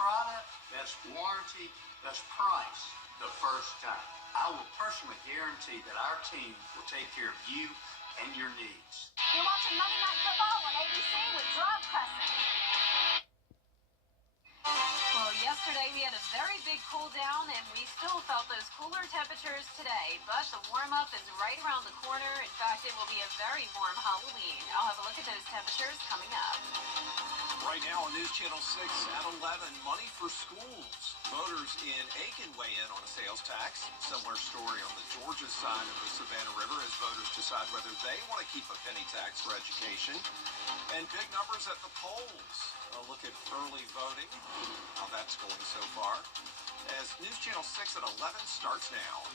product, best warranty, best price the first time. I will personally guarantee that our team will take care of you and your needs. You're watching Monday Night Football on ABC with Rob Crescent. Well, yesterday we had a very big cool down, and we still felt those cooler temperatures today. But the warm-up is right around the corner. In fact, it will be a very warm Halloween. I'll have a look at those temperatures coming up. Right now on News Channel 6 at 11, money for schools. Voters in Aiken weigh in on a sales tax. Similar story on the Georgia side of the Savannah River as voters decide whether they want to keep a penny tax for education. And big numbers at the polls. A look at early voting, how that's going so far, as News Channel 6 at 11 starts now.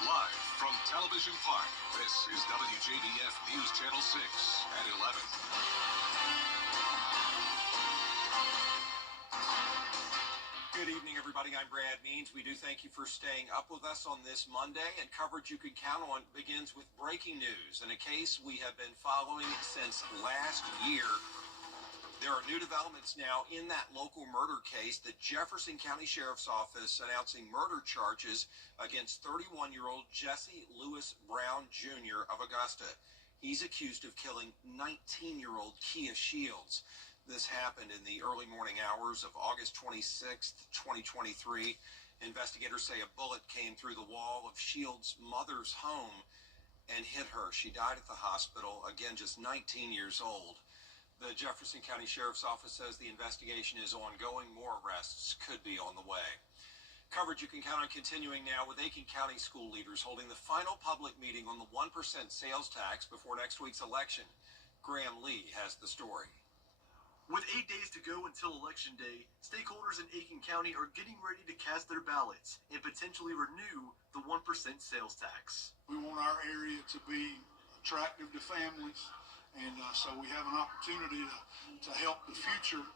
Live from Television Park, this is WJBF News Channel 6 at 11. Good evening, everybody. I'm Brad Means. We do thank you for staying up with us on this Monday, and coverage you can count on begins with breaking news in a case we have been following since last year. There are new developments now in that local murder case. The Jefferson County Sheriff's Office announcing murder charges against 31-year-old Jesse Lewis Brown Jr. of Augusta. He's accused of killing 19-year-old Kia Shields. This happened in the early morning hours of August 26th, 2023. Investigators say a bullet came through the wall of Shields' mother's home and hit her. She died at the hospital, again, just 19 years old. The Jefferson County Sheriff's Office says the investigation is ongoing. More arrests could be on the way. Coverage you can count on continuing now with Aiken County school leaders holding the final public meeting on the 1% sales tax before next week's election. Graham Lee has the story. With 8 days to go until Election Day, stakeholders in Aiken County are getting ready to cast their ballots and potentially renew the 1% sales tax. We want our area to be attractive to families, and so we have an opportunity to help the future,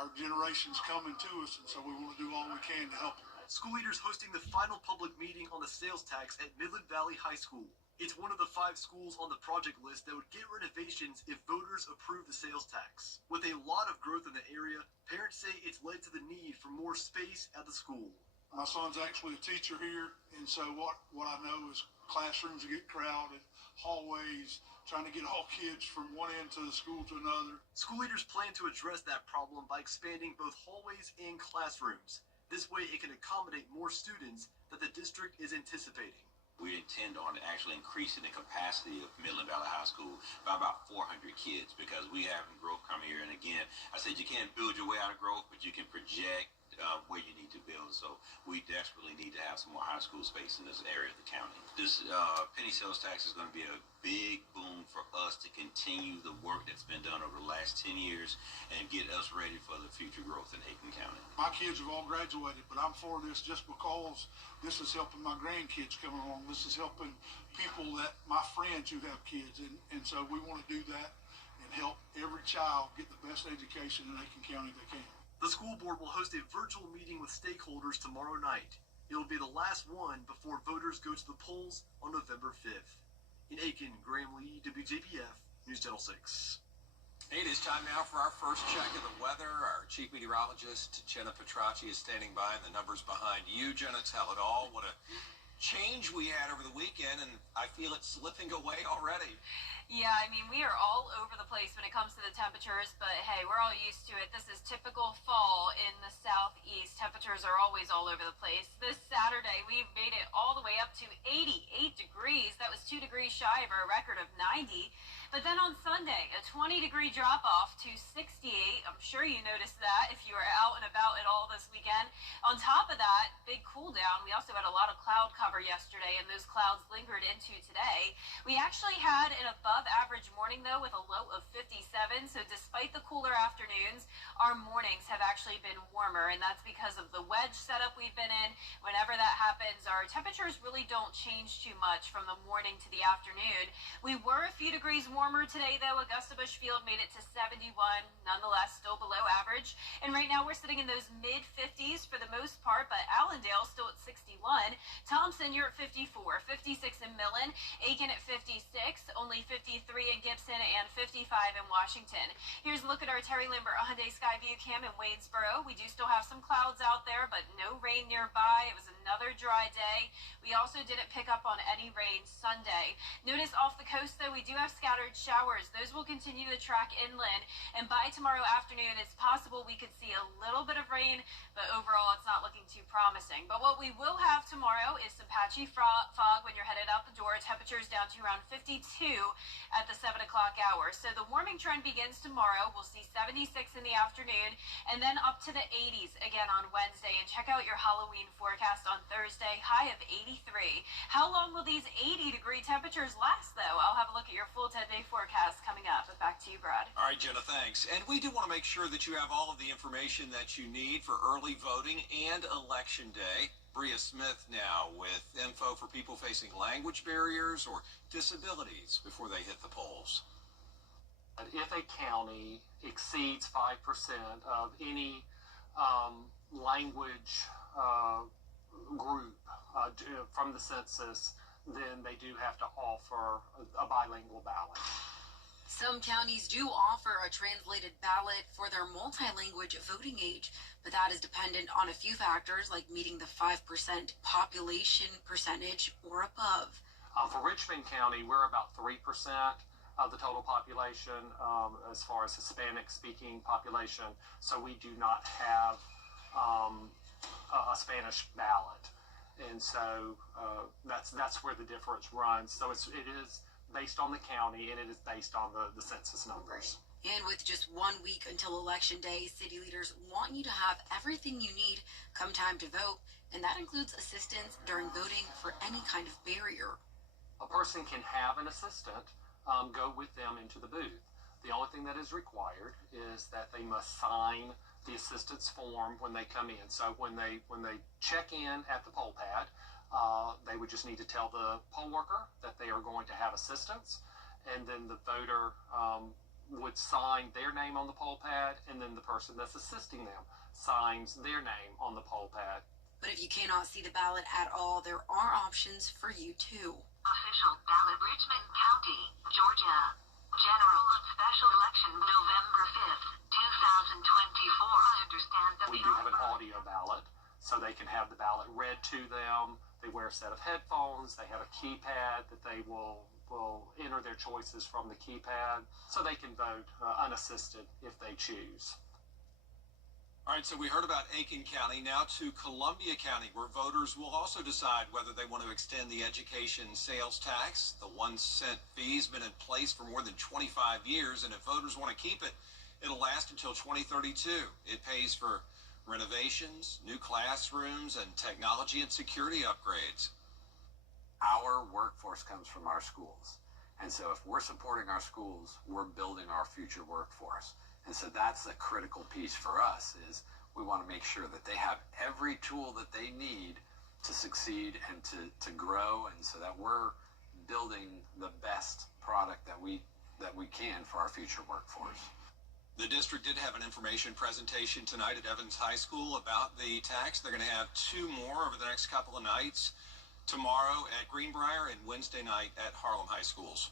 our generations coming to us, and so we want to do all we can to help them. School leaders hosting the final public meeting on the sales tax at Midland Valley High School. It's one of the 5 schools on the project list that would get renovations if voters approve the sales tax. With a lot of growth in the area, parents say it's led to the need for more space at the school. My son's actually a teacher here, and so what I know is classrooms get crowded, hallways, trying to get all kids from one end to the school to another. School leaders plan to address that problem by expanding both hallways and classrooms. This way it can accommodate more students that the district is anticipating. We intend on actually increasing the capacity of Midland Valley High School by about 400 kids because we have growth coming here. And again, I said you can't build your way out of growth, but you can project where you need to build. So we desperately need to have some more high school space in this area of the county. This penny sales tax is going to be a big boom for us to continue the work that's been done over the last 10 years and get us ready for the future growth in Aiken County. My kids have all graduated, but I'm for this just because this is helping my grandkids come along. This is helping people that my friends who have kids, and so we want to do that and help every child get the best education in Aiken County they can. The school board will host a virtual meeting with stakeholders tomorrow night. It'll be the last one before voters go to the polls on November 5th. In Aiken, Graham Lee, WJBF, News Channel 6. It is time now for our first check of the weather. Our chief meteorologist, Jenna Petracci, is standing by, and the numbers behind you. Jenna, tell it all. What a change we had over the weekend, and I feel it slipping away already. Yeah, I mean, we are all over the place when it comes to the temperatures, but hey, we're all used to it. This is typical fall in the southeast. Temperatures are always all over the place. This Saturday, we made it all the way up to 88 degrees. That was 2 degrees shy of our record of 90. But then on Sunday, a 20-degree drop-off to 68. I'm sure you noticed that if you were out and about at all this weekend. On top of that, big cool down. We also had a lot of cloud cover yesterday, and those clouds lingered into today. We actually had an above-average morning, though, with a low of 57. So despite the cooler afternoons, our mornings have actually been warmer, and that's because of the wedge setup we've been in. Whenever that happens, our temperatures really don't change too much from the morning to the afternoon. We were a few degrees warmer today, though. Augusta Bushfield made it to 71, nonetheless still below average. And right now we're sitting in those mid-50s for the most part, but Allendale still at 61. Thompson, you're at 54, 56 in Millen, Aiken at 56, only 53 in Gibson, and 55 in Washington. Here's a look at our Terry Lambert Hyundai Sky Skyview cam in Waynesboro. We do still have some clouds out there, but no rain nearby. It was another dry day. We also didn't pick up on any rain Sunday. Notice off the coast, though, we do have scattered showers. Those will continue to track inland, and by tomorrow afternoon, it's possible we could see a little bit of rain, but overall, it's not looking too promising. But what we will have tomorrow is some patchy fog when you're headed out the door. Temperatures down to around 52 at the 7 o'clock hour. So the warming trend begins tomorrow. We'll see 76 in the afternoon, and then up to the 80s again on Wednesday. And check out your Halloween forecast on Thursday, high of 83. How long will these 80-degree temperatures last, though? I'll have a look at your full 10-day forecast coming up. But back to you, Brad. All right, Jenna, thanks. And we do want to make sure that you have all of the information that you need for early voting and Election Day. Bria Smith now with info for people facing language barriers or disabilities before they hit the polls. If a county exceeds 5% of any language group from the census, then they do have to offer a bilingual ballot. Some counties do offer a translated ballot for their multi-language voting age, but that is dependent on a few factors like meeting the 5% population percentage or above. For Richmond County, we're about 3% of the total population as far as Hispanic-speaking population, so we do not have a Spanish ballot, and so that's where the difference runs. So it is based on the county, and it is based on the census numbers. And with just 1 week until Election Day, city leaders want you to have everything you need come time to vote, and that includes assistance during voting for any kind of barrier. A person can have an assistant go with them into the booth. The only thing that is required is that they must sign the assistance form when they come in. So when they check in at the poll pad, they would just need to tell the poll worker that they are going to have assistance, and then the voter would sign their name on the poll pad, and then the person that's assisting them signs their name on the poll pad. But if you cannot see the ballot at all, there are options for you too. Official ballot, Richmond County, Georgia. General and special election, November 5th, 2024. I understand that we do have an audio ballot, so they can have the ballot read to them. They wear a set of headphones. They have a keypad that they will enter their choices from the keypad, so they can vote unassisted if they choose. All right, so we heard about Aiken County. Now to Columbia County, where voters will also decide whether they want to extend the education sales tax. The 1-cent fee has been in place for more than 25 years, and if voters want to keep it, it'll last until 2032. It pays for renovations, new classrooms, and technology and security upgrades. Our workforce comes from our schools. And so if we're supporting our schools, we're building our future workforce. And so that's a critical piece for us, is we want to make sure that they have every tool that they need to succeed and to grow, and so that we're building the best product that we can for our future workforce. The district did have an information presentation tonight at Evans High School about the tax. They're going to have 2 more over the next couple of nights, tomorrow at Greenbrier and Wednesday night at Harlem High Schools.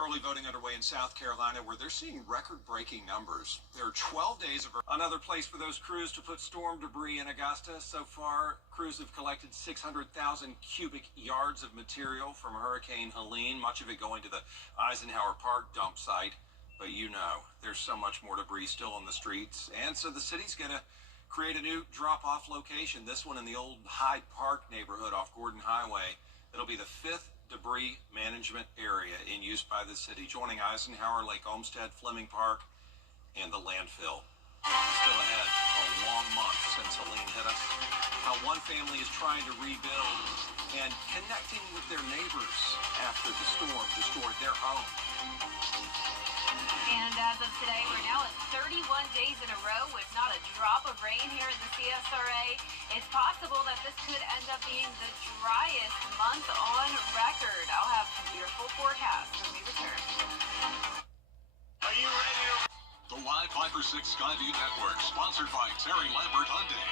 Early voting underway in South Carolina, where they're seeing record-breaking numbers. There are 12 days of another place for those crews to put storm debris in Augusta. So far, crews have collected 600,000 cubic yards of material from Hurricane Helene, much of it going to the Eisenhower Park dump site. But you know, there's so much more debris still on the streets. And so the city's going to create a new drop-off location, this one in the old Hyde Park neighborhood off Gordon Highway. It'll be the 5th debris management area in use by the city, joining Eisenhower, Lake Olmsted, Fleming Park, and the landfill. Still ahead, a long month since Helene hit us. How one family is trying to rebuild and connecting with their neighbors after the storm destroyed their home. And as of today, we're now at 31 days in a row with not a drop of rain here in the CSRA. It's possible that this could end up being the driest month on record. I'll have your full forecast when we return. Are you ready to... The Live 5 for 6 Skyview Network, sponsored by Terry Lambert Hyundai.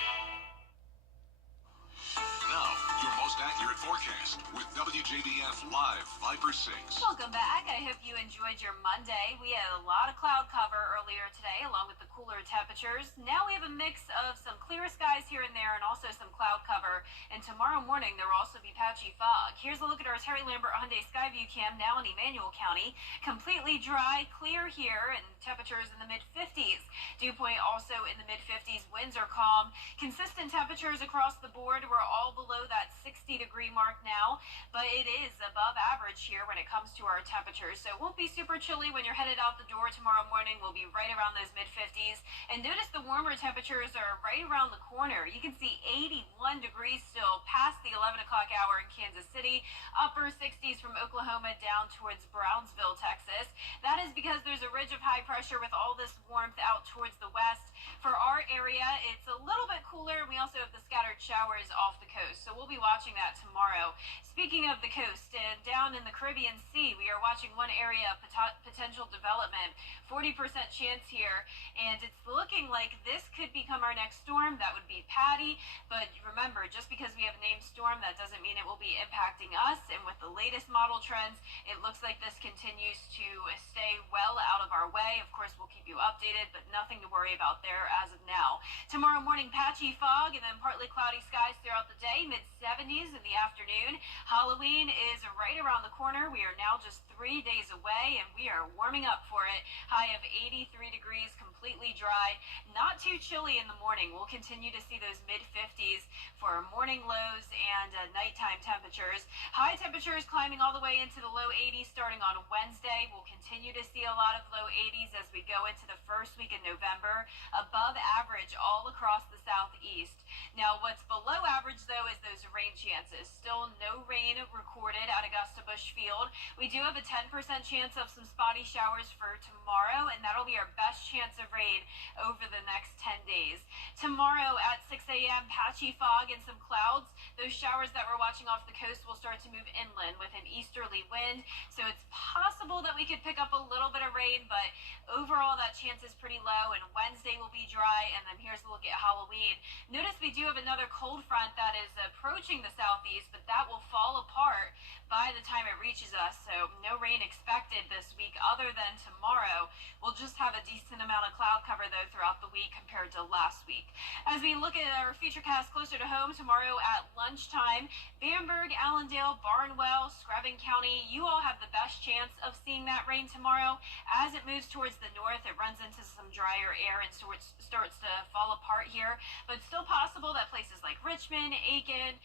Now, your most accurate accurate forecast with WJBF Live 5/6. Welcome back. I hope you enjoyed your Monday. We had a lot of cloud cover earlier today, along with the cooler temperatures. Now we have a mix of some clear skies here and there and also some cloud cover. And tomorrow morning, there will also be patchy fog. Here's a look at our Terry Lambert Hyundai Skyview cam now in Emmanuel County. Completely dry, clear here, and temperatures in the mid-50s. Dew point also in the mid-50s. Winds are calm. Consistent temperatures across the board. We're all below that 60-degree mark now, but it is above average here when it comes to our temperatures. So it won't be super chilly when you're headed out the door tomorrow morning. We'll be right around those mid-50s. And notice the warmer temperatures are right around the corner. You can see 81 degrees still past the 11 o'clock hour in Kansas City. Upper 60s from Oklahoma down towards Brownsville, Texas. That is because there's a ridge of high pressure with all this warmth out towards the west. For our area, it's a little bit cooler. We also have the scattered showers off the coast, so we'll be watching that tomorrow. Speaking of the coast, and down in the Caribbean Sea, we are watching one area of potential development. 40% chance here, and it's looking like this could become our next storm. That would be Patty, but remember, just because we have a named storm, that doesn't mean it will be impacting us. And with the latest model trends, it looks like this continues to stay well out of our way. Of course, we'll keep you updated, but nothing to worry about there as of now. Tomorrow morning, patchy fog and then partly cloudy skies throughout the day, mid-70s in the afternoon. Halloween is right around the corner. We are now just 3 days away, and we are warming up for it. High of 83 degrees, completely dry, not too chilly in the morning. We'll continue to see those mid-50s for morning lows and nighttime temperatures. High temperatures climbing all the way into the low 80s starting on Wednesday. We'll continue to see a lot of low 80s as we go into the first week in November. Above average all across the southeast. Now, what's below average, though, is those rain chances. Still no rain recorded at Augusta Busch Field. We do have a 10% chance of some spotty showers for tomorrow, and that'll be our best chance of rain over the next 10 days. Tomorrow at 6 a.m., patchy fog and some clouds. Those showers that we're watching off the coast will start to move inland with an easterly wind, so it's possible that we could pick up a little bit of rain, but overall that chance is pretty low, and Wednesday will be dry. And then here's a look at Halloween. Notice we do have another cold front that is approaching the southeast, but that will fall apart by the time it reaches us, so no rain expected this week other than tomorrow. We'll just have a decent amount of cloud cover, though, throughout the week compared to last week. As we look at our futurecast closer to home tomorrow at lunchtime, Bamberg, Allendale, Barnwell, Screven County, you all have the best chance of seeing that rain tomorrow. As it moves towards the north, it runs into some drier air and starts to fall apart here, but still possible that places like Richmond, Aiken,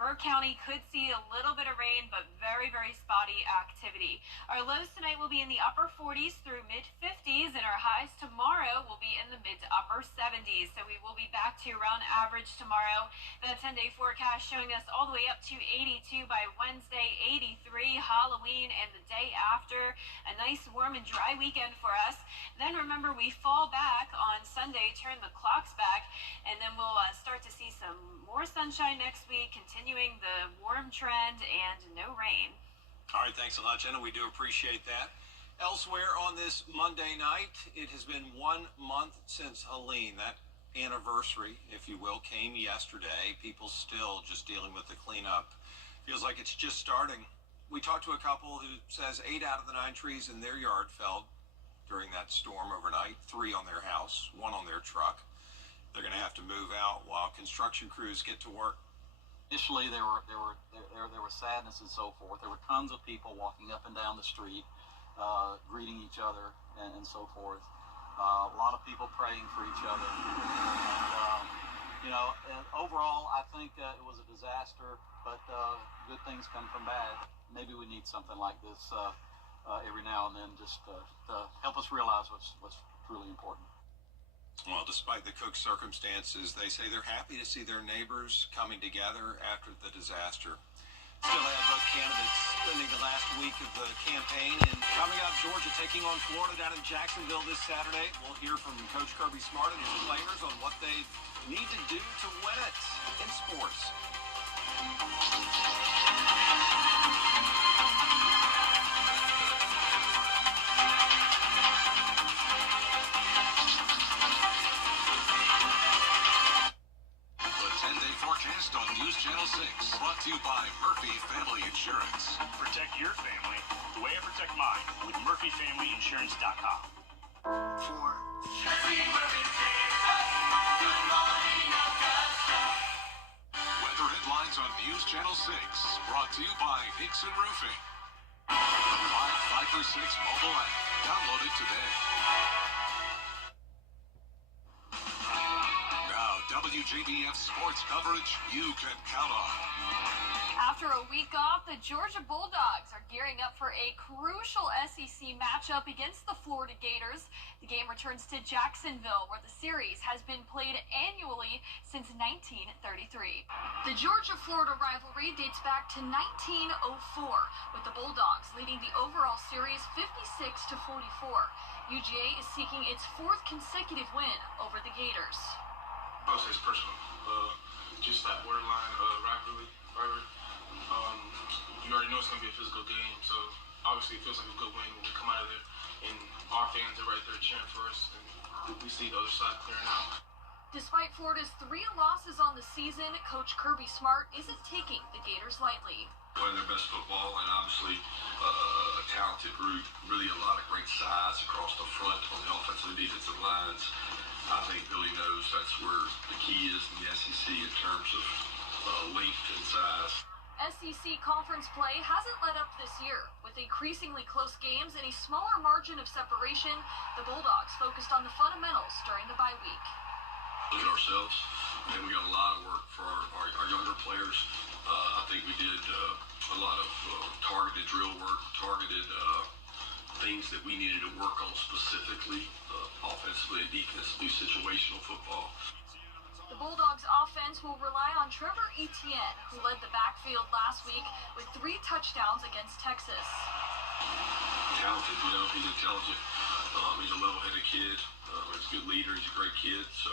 Burke County could see a little bit of rain, but very, very spotty activity. Our lows tonight will be in the upper 40s through mid-50s, and our highs tomorrow will be in the mid to upper 70s. So we will be back to around average tomorrow. The 10-day forecast showing us all the way up to 82 by Wednesday, 83 Halloween, and the day after. A nice warm and dry weekend for us. Then remember, we fall back on Sunday, turn the clocks back, and then we'll start to see some more sunshine next week, continuing the warm trend and no rain. All right, thanks a lot, Jenna. We do appreciate that. Elsewhere on this Monday night, it has been 1 month since Helene. That anniversary, if you will, came yesterday. People still just dealing with the cleanup. Feels like it's just starting. We talked to a couple who says 8 out of the 9 trees in their yard fell during that storm overnight, 3 on their house, 1 on their truck. They're going to have to move out while construction crews get to work. Initially, there was sadness and so forth. There were tons of people walking up and down the street, greeting each other and so forth. A lot of people praying for each other. And overall, I think it was a disaster, but good things come from bad. Maybe we need something like this every now and then, just to help us realize what's truly important. Well, despite the Cook circumstances, they say they're happy to see their neighbors coming together after the disaster. Still have both candidates spending the last week of the campaign. And coming up, Georgia taking on Florida down in Jacksonville this Saturday. We'll hear from Coach Kirby Smart and his players on what they need to do to win it in sports. The 10-day forecast on News Channel 6. Brought to you by Murphy Family Insurance. Protect your family the way I protect mine with MurphyFamilyInsurance.com. Weather headlines on News Channel 6. Brought to you by Nixon Roofing. The live 5 for 6 mobile app. Download it today. Now, WJBF sports coverage you can count on. After a week off, the Georgia Bulldogs are gearing up for a crucial SEC matchup against the Florida Gators. The game returns to Jacksonville, where the series has been played annually since 1933. The Georgia-Florida rivalry dates back to 1904, with the Bulldogs leading the overall series 56-44. UGA is seeking its fourth consecutive win over the Gators. I would say it's personal. Just that borderline rivalry. You already know it's going to be a physical game, so obviously it feels like a good win when we come out of there, and our fans are right there cheering for us, and we see the other side clearing out. Despite Florida's 3 losses on the season, Coach Kirby Smart isn't taking the Gators lightly. Playing their best football, and obviously a talented group, really a lot of great size across the front on the offensive and defensive lines. I think Billy knows that's where the key is in the SEC in terms of length and size. SEC conference play hasn't let up this year. With increasingly close games and a smaller margin of separation, the Bulldogs focused on the fundamentals during the bye week. Look at ourselves, and we got a lot of work for our younger players. I think we did a lot of targeted drill work, targeted things that we needed to work on specifically, offensively and defensively, situational football. The Bulldogs offense will rely on Trevor Etienne, who led the backfield last week with 3 touchdowns against Texas. Talented, he's intelligent. He's a level-headed kid. He's a good leader. He's a great kid. So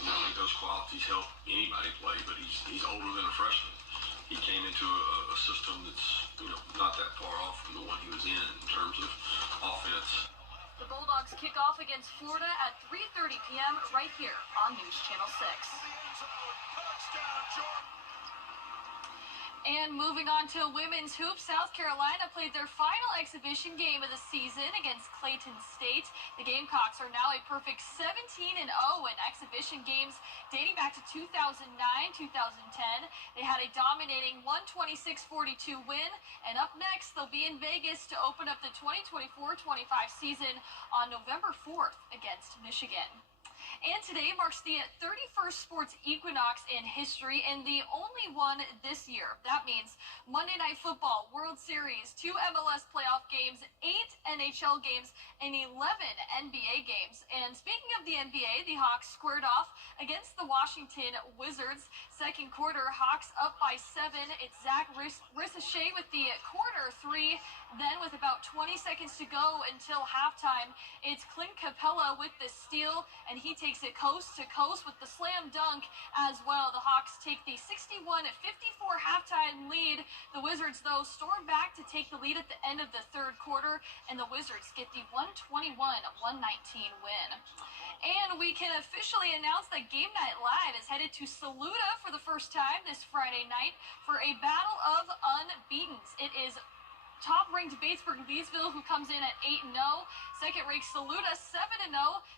I think those qualities help anybody play, but he's older than a freshman. He came into a system that's not that far off from the one he was in terms of offense. The Bulldogs kick off against Florida at 3:30 p.m. right here on News Channel 6. And moving on to women's hoops, South Carolina played their final exhibition game of the season against Clayton State. The Gamecocks are now a perfect 17-0 in exhibition games dating back to 2009-2010. They had a dominating 126-42 win, and up next they'll be in Vegas to open up the 2024-25 season on November 4th against Michigan. And today marks the 31st sports equinox in history and the only one this year. That means Monday Night Football, World Series, 2 MLS playoff games, 8 NHL games, and 11 NBA games. And speaking of the NBA, the Hawks squared off against the Washington Wizards. Second quarter, Hawks up by 7. It's Zach Ricochet with the corner 3. Then with about 20 seconds to go until halftime, it's Clint Capella with the steal, and he takes it coast to coast with the slam dunk as well. The Hawks take the 61-54 halftime lead. The Wizards, though, storm back to take the lead at the end of the third quarter, and the Wizards get the 121-119 win. And we can officially announce that Game Night Live is headed to Saluda for the first time this Friday night for a battle of unbeatens. It is top-ranked Batesburg-Leesville, who comes in at 8-0. Second-ranked Saluda, 7-0.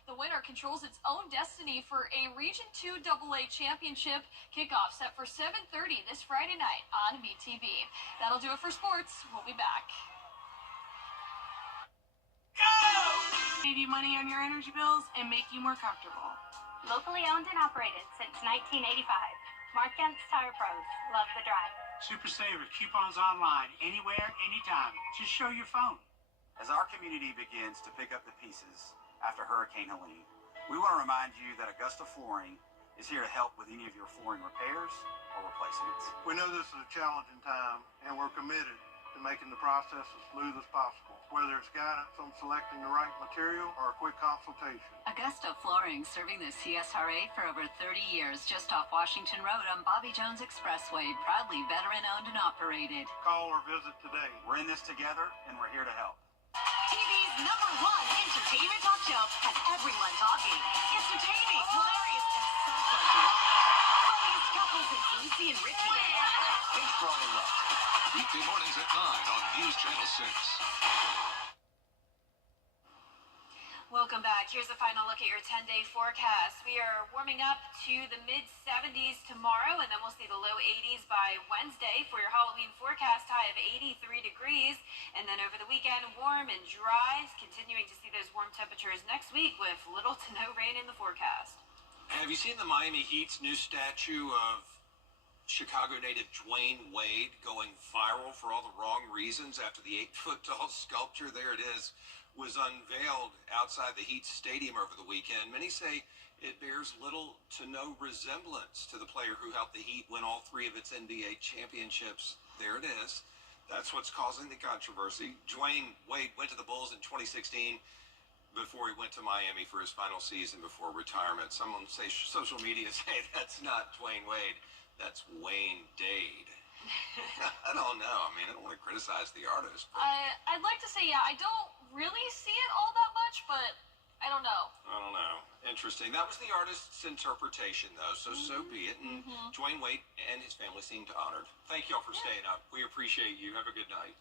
The winner controls its own destiny for a Region 2 AA championship kickoff set for 7:30 this Friday night on MeTV. That'll do it for sports. We'll be back. Save you money on your energy bills and make you more comfortable. Locally owned and operated since 1985. Mark Kent's Tire Pros. Love the drive. Super Saver coupons online, anywhere, anytime. Just show your phone. As our community begins to pick up the pieces after Hurricane Helene, we want to remind you that Augusta Flooring is here to help with any of your flooring repairs or replacements. We know this is a challenging time, and we're committed to making the process as smooth as possible, whether it's guidance on selecting the right material or a quick consultation. Augusta Flooring, serving the CSRA for over 30 years, just off Washington Road on Bobby Jones Expressway, proudly veteran-owned and operated. Call or visit today. We're in this together, and we're here to help. TV's #1 entertainment talk show has everyone talking. Entertaining, hilarious, and so fun to watch. Funniest couples in Lucy and Ricky. Weekday mornings at 9 on News Channel 6. Welcome back. Here's a final look at your 10-day forecast. We are warming up to the mid-70s tomorrow, and then we'll see the low 80s by Wednesday for your Halloween forecast, high of 83 degrees. And then over the weekend, warm and dry, continuing to see those warm temperatures next week with little to no rain in the forecast. Have you seen the Miami Heat's new statue of Chicago native Dwayne Wade going viral for all the wrong reasons after the 8-foot-tall sculpture? There it is. Was unveiled outside the Heat Stadium over the weekend. Many say it bears little to no resemblance to the player who helped the Heat win all 3 of its NBA championships. There it is. That's what's causing the controversy. Dwayne Wade went to the Bulls in 2016 before he went to Miami for his final season before retirement. Someone say social media say that's not Dwayne Wade. That's Wayne Dade. I don't know. I mean, I don't want to criticize the artist. I'd like to say, yeah, I don't really see it all that much, but I don't know. I don't know. Interesting. That was the artist's interpretation, though, so be it. And Dwayne Wade and his family seemed honored. Thank you all for staying up. We appreciate you. Have a good night.